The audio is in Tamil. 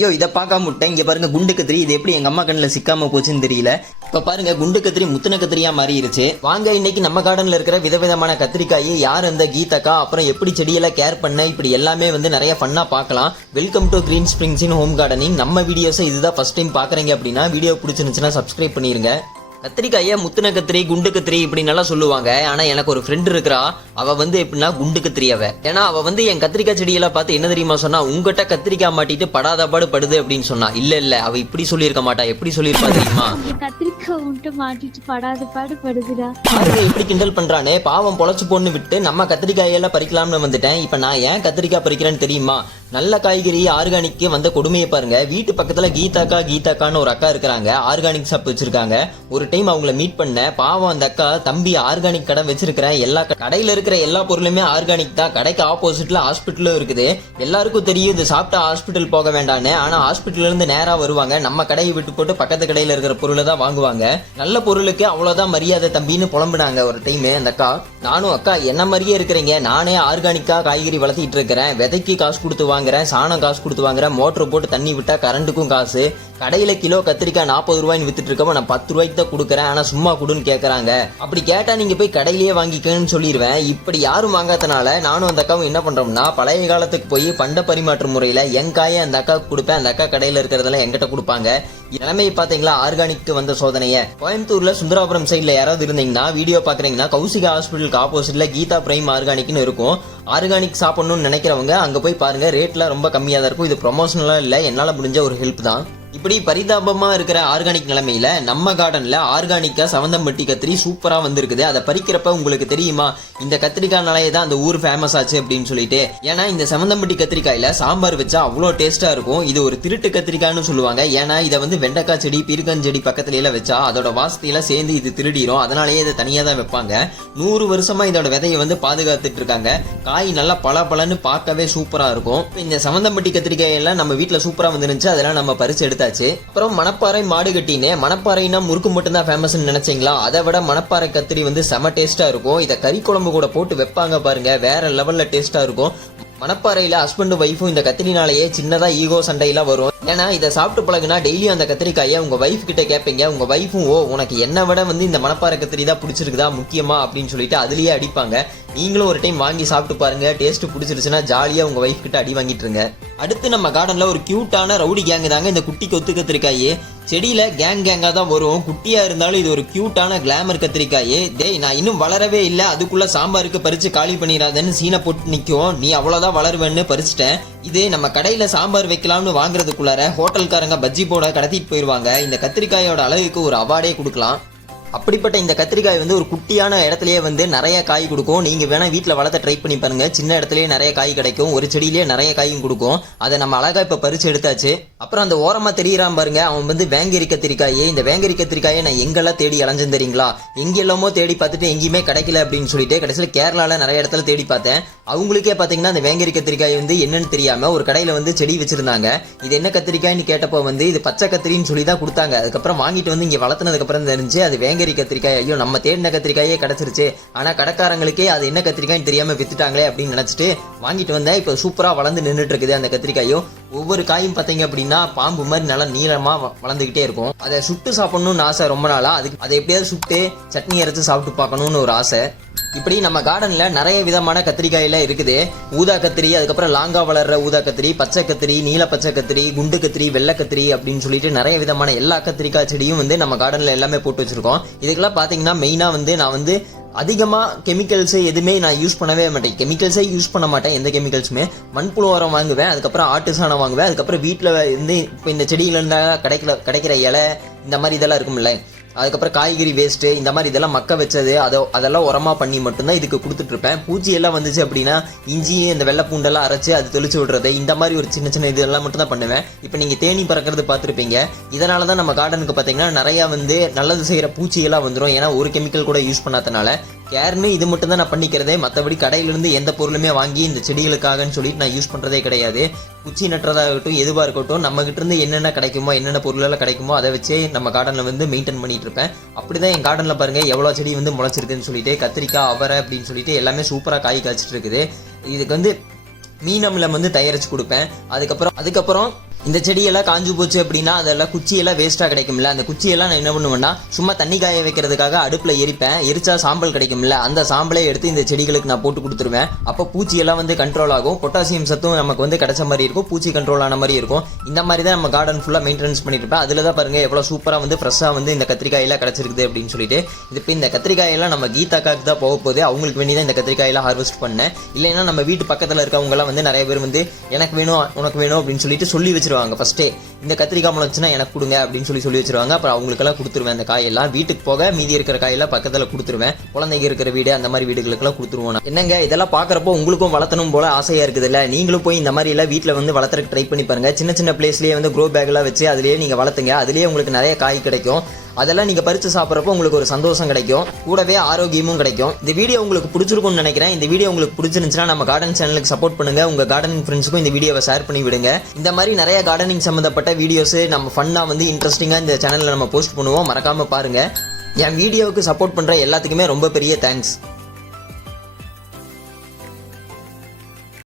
ஐயோ இதை பார்க்காம விட்டேன். இங்க பாருங்க குண்டு கத்திரி, இது எப்படி எங்க அம்மா கண்ணில் சிக்காம போச்சுன்னு தெரியல. இப்ப பாருங்க குண்டு கத்திரி முத்துன கத்திரியா மாறிடுச்சு. வாங்க இன்னைக்கு நம்ம கார்டன்ல இருக்கிற விதவிதமான கத்திரிக்காய், யார் அந்த கீதக்கா, அப்புறம் எப்படி செடியெல்லாம் கேர் பண்ண, இப்படி எல்லாமே வந்து நிறைய ஃபன்னா பார்க்கலாம். Welcome to green springs in home gardening. நம்ம வீடியோஸை இதுதான் ஃபர்ஸ்ட் டைம் பாக்குறீங்க அப்படின்னா வீடியோ பிடிச்சிருந்துச்சுன்னா சப்ஸ்கிரைப் பண்ணிருங்க. கத்திரிக்காய முத்துன கத்திரி, குண்டு கத்திரி இப்படி நல்லா சொல்லுவாங்க. ஆனா எனக்கு ஒரு ஃப்ரெண்ட் இருக்கிறா, அவ வந்து எப்படின்னா குண்டு கத்திரி அவ. ஏன்னா அவ வந்து என் கத்திரிக்காய் செடியெல்லாம் பார்த்து என்ன தெரியுமா சொன்னா, உங்ககிட்ட கத்திரிக்காய் மாட்டிட்டு படாத பாடு படுது அப்படின்னு சொன்னா. இல்ல அவ இப்படி சொல்லியிருக்க மாட்டா. எப்படி சொல்லியிருப்பா தெரியுமா? கத்திரிக்காய் உண்டு மாட்டிட்டு படாத பாடு படுதுடா. எப்படி கிண்டல் பண்றானே, பாவம் பொழைச்சு போன்னு விட்டு நம்ம கத்திரிக்காயெல்லாம் பறிக்கலாம்னு வந்துட்டேன். இப்ப நான் ஏன் கத்திரிக்காய் பறிக்கிறேன்னு தெரியுமா? நல்ல காய்கறி ஆர்கானிக்கு வந்த கொடுமையை பாருங்க. வீட்டு பக்கத்துல கீதாக்கான்னு ஒரு அக்கா இருக்கிறாங்க, ஆர்கானிக் ஷாப் வச்சிருக்காங்க. ஒரு டைம் அவங்கள மீட் பண்ண, பாவம் அந்த அக்கா, தம்பி ஆர்கானிக் கடை வச்சிருக்கிறேன், எல்லா கடையில இருக்கிற எல்லா பொருளுமே ஆர்கானிக் தான், கடைக்கு ஆப்போசிட்ல ஹாஸ்பிட்டலும் இருக்குது. எல்லாருக்கும் தெரியும் இது சாப்பிட்டா ஹாஸ்பிட்டல் போக வேண்டான்னு. ஆனா ஹாஸ்பிட்டல்ல இருந்து நேரா வருவாங்க, நம்ம கடையை விட்டு போட்டு பக்கத்து கடையில இருக்கிற பொருளை தான் வாங்குவாங்க. நல்ல பொருளுக்கு அவ்வளவுதான் மரியாதை தம்பின்னு புலம்புனாங்க ஒரு டைம் அந்த அக்கா. நானும் அக்கா என்ன மாதிரியே இருக்கிறீங்க, நானே ஆர்கானிக்கா காய்கறி வளர்த்திட்டு இருக்கிறேன், விதைக்கு காசு கொடுத்து வாங்குறேன், சாணம் காசு கொடுத்து வாங்குறேன், மோட்டர் போட்டு தண்ணி விட்டா கரண்ட்டுக்கும் காசு, கடையில கிலோ கத்திரிக்காய் 40 ரூபாய்னு வித்துட்டு இருக்கப்ப நான் 10 ரூபாய்க்கு தான் கொடுக்குறேன், ஆனா சும்மா கொடுன்னு கேட்கறாங்க. அப்படி கேட்டா நீங்க போய் கடையிலேயே வாங்கிக்கன்னு சொல்லிடுவேன். இப்படி யாரும் வாங்காதனால நானும் அந்த அக்காவும் என்ன பண்றோம்னா, பழைய காலத்துக்கு போய் பண்ட பரிமாற்ற முறையில என் காயை அந்த அக்காவுக்கு கொடுப்பேன், அந்த அக்கா கடையில இருக்கிறதெல்லாம் என்கிட்ட கொடுப்பாங்க. நிலைமையை பாத்தீங்களா ஆர்கானிக்கு வந்த சோதனைய. கோயம்புத்தூர்ல சுந்தராபுரம் சைட்ல யாராவது இருந்தீங்கன்னா வீடியோ பாக்குறீங்கன்னா, கௌசிகா ஹாஸ்பிட்டலுக்கு ஆப்போசிட்ல கீதா பிரைம் ஆர்கானிக்னு இருக்கும். ஆர்கானிக் சாப்பிடணும்னு நினைக்கிறவங்க அங்க போய் பாருங்க, ரேட்ல ரொம்ப கம்மியா தான் இருக்கும். இது ப்ரொமோஷனலா இல்ல, என்னால முடிஞ்ச ஒரு ஹெல்ப் தான். இப்படி பரிதாபமா இருக்கிற ஆர்கானிக் நிலைமையில நம்ம கார்டன்ல ஆர்கானிக்கா சவந்தம்பட்டி கத்திரி சூப்பரா வந்திருக்குது. அதை பறிக்கிறப்ப உங்களுக்கு தெரியுமா, இந்த கத்திரிக்காய்னாலே தான் அந்த ஊர் ஃபேமஸ் ஆச்சு அப்படின்னு சொல்லிட்டு. ஏன்னா இந்த சவந்தம்பட்டி கத்திரிக்காயில சாம்பார் வச்சா அவ்வளோ டேஸ்டா இருக்கும். இது ஒரு திருட்டு கத்திரிக்காய்னு சொல்லுவாங்க. ஏன்னா இதை வந்து வெண்டைக்காய் செடி, பீர்க்கஞ்செடி பக்கத்துல எல்லாம் வச்சா அதோட வாசத்தையெல்லாம் சேர்ந்து இது திருடிரும். அதனாலேயே இதை தனியா தான் வைப்பாங்க. 100 வருஷமா இதோட விதையை வந்து பாதுகாத்துட்டு இருக்காங்க. காய் நல்லா பலன்னு பார்க்கவே சூப்பரா இருக்கும். இந்த சவந்தம்பட்டி கத்திரிக்காய் எல்லாம் நம்ம வீட்டுல சூப்பரா வந்துருந்துச்சு, அதெல்லாம் நம்ம பறிச்சு எடுத்து. அப்புறம் மணப்பாறை மாடு கட்டினே, மணப்பாறைனா முறுக்கு மட்டும் தான் ஃபேமஸ் நினைச்சீங்களா? அதை விட மணப்பாறை கத்திரி வந்து செம டேஸ்டா இருக்கும். இதை கறி குழம்பு கூட போட்டு வைப்பாங்க பாருங்க, வேற லெவல்ல டேஸ்டா இருக்கும். மணப்பாறையில ஹஸ்பண்டும் ஒய்ஃபும் இந்த கத்திரினாலேயே சின்னதா ஈகோ சண்டையெல்லாம் வரும். ஏன்னா இதை சாப்பிட்டு பழகுனா டெய்லியும் அந்த கத்திரிக்காயை உங்க வைஃப் கிட்ட கேட்பீங்க. உங்க வைஃபும் ஓ உனக்கு என்ன விட வந்து இந்த மணப்பாறை கத்திரி தான் பிடிச்சிருக்குதா முக்கியமா அப்படின்னு சொல்லிட்டு அதுலயே அடிப்பாங்க. நீங்களும் ஒரு டைம் வாங்கி சாப்பிட்டு பாருங்க, டேஸ்ட் பிடிச்சிருச்சுன்னா ஜாலியா உங்க வைஃப் கிட்ட அடி வாங்கிட்டு இருங்க. அடுத்து நம்ம கார்டன்ல ஒரு கியூட்டான ரவுடி கேங் தாங்க இந்த குட்டி கொத்து கத்திரிக்காயே. செடியில கேங்கா தான் வரும், குட்டியா இருந்தாலும் இது ஒரு கியூட்டான கிளாமர் கத்திரிக்காயே. டேய் நான் இன்னும் வளரவே இல்லை, அதுக்குள்ள சாம்பாருக்கு பறிச்சு காலி பண்ணிடாதன்னு சீனை போட்டு நிக்கும். நீ அவ்வளவுதான் வளருவேன்னு பறிச்சிட்டேன். இது நம்ம கடையில சாம்பார் வைக்கலாம்னு வாங்குறதுக்குள்ளார ஹோட்டல்காரங்க பஜ்ஜி போட கடத்திட்டு போயிருவாங்க. இந்த கத்திரிக்காயோட அழகுக்கு ஒரு அவார்டே கொடுக்கலாம். அப்படிப்பட்ட இந்த கத்திரிக்காய் வந்து ஒரு குட்டியான இடத்துலயே வந்து நிறைய காய் கொடுக்கும். நீங்க வேணா வீட்டுல வளர்த்த ட்ரை பண்ணி பாருங்க, சின்ன இடத்துலயே நிறைய காய் கிடைக்கும், ஒரு செடியிலேயே நிறைய காயும் கொடுக்கும். அதை நம்ம அழகா இப்ப பறிச்சு எடுத்தாச்சு. அப்புறம் அந்த ஓரமா தெரியறான் பாருங்க, அவன் வந்து வேங்கரி கத்திரிக்காயே. இந்த வேங்கரி கத்திரிக்காயை நான் எங்கெல்லாம் தேடி அலைஞ்சேன் தெரியுங்களா? எங்கெல்லாமோ தேடி பார்த்துட்டு எங்கேயுமே கிடைக்கல அப்படின்னு சொல்லிட்டு கடைசியில் கேரளால நிறைய இடத்துல தேடி பார்த்தேன். அவங்களுக்கே பாத்தீங்கன்னா அந்த வேங்கரி கத்திரிக்காய் வந்து என்னன்னு தெரியாம ஒரு கடையில வந்து செடி வச்சிருந்தாங்க. இது என்ன கத்திரிக்காய்னு கேட்டப்போ வந்து இது பச்சை கத்திரின்னு சொல்லி தான் கொடுத்தாங்க. அதுக்கப்புறம் வாங்கிட்டு வந்து இங்க வளர்த்துனதுக்கு அப்புறம் தெரிஞ்சு அது வேங்கரி கத்திரிக்காய். ஐயோ நம்ம தேடின கத்திரிக்காயே கிடைச்சிருச்சு, ஆனா கடைக்காரங்களுக்கே அது என்ன கத்திரிக்காய்னு தெரியாம வித்துட்டாங்களே அப்படின்னு நினைச்சிட்டு வாங்கிட்டு வந்தேன். இப்ப சூப்பரா வளர்ந்து நின்றுட்டு இருக்குது அந்த கத்திரிக்காயும். ஒவ்வொரு காயும் பாத்தீங்க அப்படின்னா பாம்பு மாதிரி நல்லா நீளமா வளர்ந்துகிட்டே இருக்கும். அதை சுட்டு சாப்பிடணும்னு ஆசை ரொம்ப நாளா. அதுக்கு அதை எப்படியாவது சுட்டு சட்னி அரைச்சு சாப்பிட்டு பார்க்கணும்னு ஒரு ஆசை. இப்படி நம்ம கார்டன்ல நிறைய விதமான கத்திரிக்காயில இருக்குது. ஊதா கத்திரி, அதுக்கப்புறம் லாங்கா வளர்ற ஊதா கத்திரி, பச்சை கத்திரி, நீல பச்சை கத்திரி, குண்டு கத்திரி, வெள்ளை கத்திரி அப்படின்னு சொல்லிட்டு நிறைய விதமான எல்லா கத்திரிக்காய் செடியும் வந்து நம்ம கார்டன்ல எல்லாமே போட்டு வச்சிருக்கோம். இதுக்கெல்லாம் பாத்தீங்கன்னா மெயினா வந்து நான் வந்து அதிகமா கெமிக்கல்ஸ் எதுவுமே நான் யூஸ் பண்ணவே மாட்டேன். கெமிக்கல்ஸே யூஸ் பண்ண மாட்டேன், எந்த கெமிக்கல்ஸுமே. மண்புழு உரம் வாங்குவேன், அதுக்கப்புறம் ஆட்டு சாணம் வாங்குவேன், அதுக்கப்புறம் வீட்டுல இருந்து இப்போ இந்த செடியில இருந்தா கிடைக்கிற இலை இந்த மாதிரி இதெல்லாம் இருக்கும்ல, அதுக்கப்புறம் காய்கறி வேஸ்ட் இந்த மாதிரி இதெல்லாம் மக்க வச்சது அதெல்லாம் உரமா பண்ணி மட்டும்தான் இதுக்கு கொடுத்துட்டு இருப்பேன். பூச்சி எல்லாம் வந்துச்சு அப்படின்னா இஞ்சி இந்த வெள்ளை பூண்டெல்லாம் அரைச்சு அது தெளிச்சு விடுறது, இந்த மாதிரி ஒரு சின்ன இதெல்லாம் மட்டும் தான் பண்ணுவேன். இப்போ நீங்க தேனி பறக்கிறது பார்த்துருப்பீங்க. இதனாலதான் நம்ம கார்டனுக்கு பாத்தீங்கன்னா நிறைய வந்து நல்லது செய்யற பூச்சி எல்லாம் வந்துடும். ஏன்னா ஒரு கெமிக்கல் கூட யூஸ் பண்ணாதனால கேர்னு இது மட்டும் தான் நான் பண்ணிக்கிறதே. மற்றபடி கடையிலிருந்து எந்த பொருளுமே வாங்கி இந்த செடிகளுக்காகன்னு சொல்லிட்டு நான் யூஸ் பண்றதே கிடையாது. குச்சி நட்டுறதாகட்டும் எதுவாக இருக்கட்டும், நம்ம கிட்ட இருந்து என்னென்ன கிடைக்குமோ என்னென்ன பொருளெல்லாம் கிடைக்குமோ அதை வச்சே நம்ம கார்டனில் வந்து மெயின்டைன் பண்ணிட்டு இருப்பேன். அப்படிதான் என் கார்டனில் பாருங்க எவ்வளோ செடி வந்து முளைச்சிருக்குன்னு சொல்லிட்டு, கத்திரிக்காய், அவரை அப்படின்னு சொல்லிட்டு எல்லாமே சூப்பராக காய் காய்ச்சிட்டு இருக்குது. இதுக்கு வந்து மீன் அமிலம் வந்து தயாரிச்சு கொடுப்பேன். அதுக்கப்புறம் இந்த செடியெல்லாம் காஞ்சு போச்சு அப்படின்னா அதெல்லாம் குச்சியெல்லாம் வேஸ்ட்டாக கிடைக்கும்ல, அந்த குச்சியெல்லாம் நான் என்ன பண்ணுவேன்னா சும்மா தண்ணி காய வைக்கிறதுக்காக அடுப்பில் எரிப்பேன். எரிச்சா சாம்பல் கிடைக்கும்ல, அந்த சாம்பலை எடுத்து இந்த செடிகளுக்கு நான் போட்டு கொடுத்துருவேன். அப்போ பூச்சியெல்லாம் வந்து கண்ட்ரோல் ஆகும், பொட்டாசியம் சத்தும் நமக்கு வந்து கிடைச்ச மாதிரி இருக்கும், பூச்சி கண்ட்ரோல் ஆன மாதிரி இருக்கும். இந்த மாதிரி தான் நம்ம கார்டன் ஃபுல்லாக மெயின்டெனன்ஸ் பண்ணிட்டு இருப்பேன். அதில் தான் பாருங்க எவ்வளோ சூப்பராக வந்து ஃப்ரெஷ்ஷாக வந்து இந்த கத்திரிக்காயெல்லாம் கிடைச்சிருக்குது அப்படின்னு சொல்லிட்டு. இப்போ இந்த கத்திரிக்காயெல்லாம் நம்ம கீதாக்காக்கு தான் போக போகுது, அவங்களுக்கு வேண்டி தான் இந்த கத்திரிக்காயெல்லாம் ஹார்வெஸ்ட் பண்ணேன். இல்லைன்னா நம்ம வீட்டு பக்கத்தில் இருக்கவங்கலாம் வந்து நிறைய பேர் வந்து எனக்கு வேணும் உனக்கு வேணும் அப்படின்னு சொல்லிட்டு சொல்லி வச்சிருவாங்க. ஃபர்ஸ்டே இந்த கத்திரிக்காய் முளைச்சுன்னா எனக்கு கொடுங்க அப்படின்னு சொல்லி வச்சிருவாங்க. அப்புறம் அவங்களுக்கெல்லாம் கொடுத்துருவேன். அந்த காயெல்லாம் வீட்டுக்கு போக மீதி இருக்கிற காயெல்லாம் பக்கத்தில் கொடுத்துருவேன். குழந்தைங்க இருக்கிற வீடு அந்த மாதிரி வீடுகளுக்கெல்லாம் கொடுத்துருவோம். என்னங்க இதெல்லாம் பார்க்குறப்போ உங்களுக்கும் வளர்த்தணும் போல ஆசையா இருக்குது இல்லை? நீங்களும் போய் இந்த மாதிரி எல்லாம் வீட்டில் வந்து வளர்த்துறதுக்கு ட்ரை பண்ணி பாருங்க. சின்ன சின்ன பிளேஸ்லேயே வந்து க்ரோ பேக்லாம் வச்சு அதிலேயே நீங்கள் வளர்த்துங்க. அதிலேயே உங்களுக்கு நிறைய காய் கிடைக்கும். அதெல்லாம் நீங்க பறிச்சு சாப்பிட்றப்போ உங்களுக்கு ஒரு சந்தோஷம் கிடைக்கும், கூடவே ஆரோக்கியமும் கிடைக்கும். இந்த வீடியோ உங்களுக்கு பிடிச்சிருக்கும்னு நினைக்கிறேன். இந்த வீடியோ உங்களுக்கு பிடிச்சிருந்துச்சுன்னா நம்ம கார்டன் சேனலுக்கு சப்போர்ட் பண்ணுங்க. உங்க கார்டனிங் ஃப்ரெண்ட்ஸுக்கும் இந்த வீடியோவை ஷேர் பண்ணி விடுங்க. இந்த மாதிரி நிறைய கார்டனிங் சம்பந்தப்பட்ட வீடியோஸ் நம்ம ஃபன்னா வந்து இன்ட்ரெஸ்டிங்கா இந்த சேனல்ல நம்ம போஸ்ட் பண்ணுவோம். மறக்காம பாருங்க. என் வீடியோவுக்கு சப்போர்ட் பண்ற எல்லாத்துக்குமே ரொம்ப பெரிய தேங்க்ஸ்.